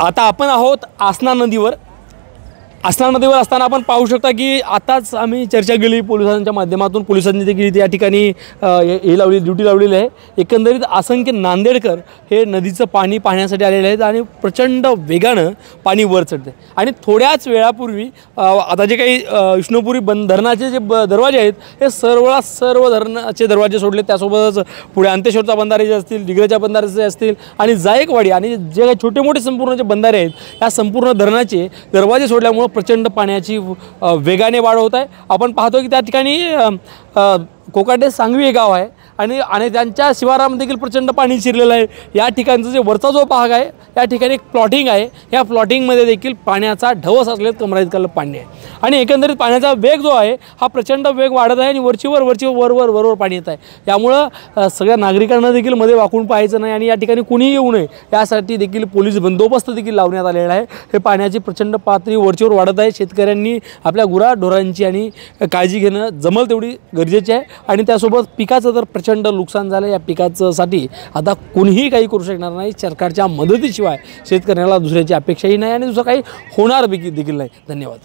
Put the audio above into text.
आता आपण आहोत आसना नदीवर. आसना नदीवर असताना आपण पाहू शकता की आताच आम्ही चर्चा केली पोलिसांच्या माध्यमातून. पोलिसांनी देखील त्या ठिकाणी हे लावली ड्युटी लावलेली आहे. एकंदरीत असंख्य नांदेडकर हे नदीचं पाणी पाहण्यासाठी आलेले आहेत आणि प्रचंड वेगानं पाणी वर चढते. आणि थोड्याच वेळापूर्वी आता जे काही विष्णुपुरी धरणाचे जे दरवाजे आहेत हे सर्व धरणाचे दरवाजे सोडले. त्यासोबतच पुढे अंतेश्वरचा बंधारे जे असतील, दिग्रजच्या बंधारे असतील आणि जायकवाडी आणि जे काही छोटे मोठे संपूर्ण जे बंधारे आहेत या संपूर्ण धरणाचे दरवाजे सोडल्यामुळे प्रचंड पाण्याची वेगाने वाढ होत आहे. आपण पाहतो की त्या ठिकाणी कोकाटे सांगवी हे गाव आहे आणि त्यांच्या शिवारामध्ये देखील प्रचंड पाणी शिरलेलं आहे. या ठिकाणचा जे वरचा जो भाग आहे या ठिकाणी एक प्लॉटिंग आहे. या प्लॉटिंगमध्ये देखील पाण्याचा ढवस असलेलं कमराइतकं पाणी आहे आणि एकंदरीत पाण्याचा वेग जो आहे हा प्रचंड वेग वाढत आहे आणि वरवर पाणी येत आहे. यामुळं सगळ्या नागरिकांना देखील मध्ये वाकून पाहायचं नाही आणि या ठिकाणी कुणीही येऊ नये यासाठी देखील पोलीस बंदोबस्त देखील लावण्यात आलेला आहे. हे पाण्याची प्रचंड पातळी वरचीवर वाढत आहे. शेतकऱ्यांनी आपल्या गुराढोरांची आणि काळजी घेणं जमल तेवढी गरजेची आहे आणि त्यासोबत पिकाचं तर प्रचंड नुकसान झालं. या पिकासाठी आता कोणीही काही करू शकणार नाही. सरकारच्या मदतीशिवाय शेतकऱ्याला दुसऱ्याची अपेक्षाही नाही आणि दुसरं काही होणार देखील नाही. धन्यवाद.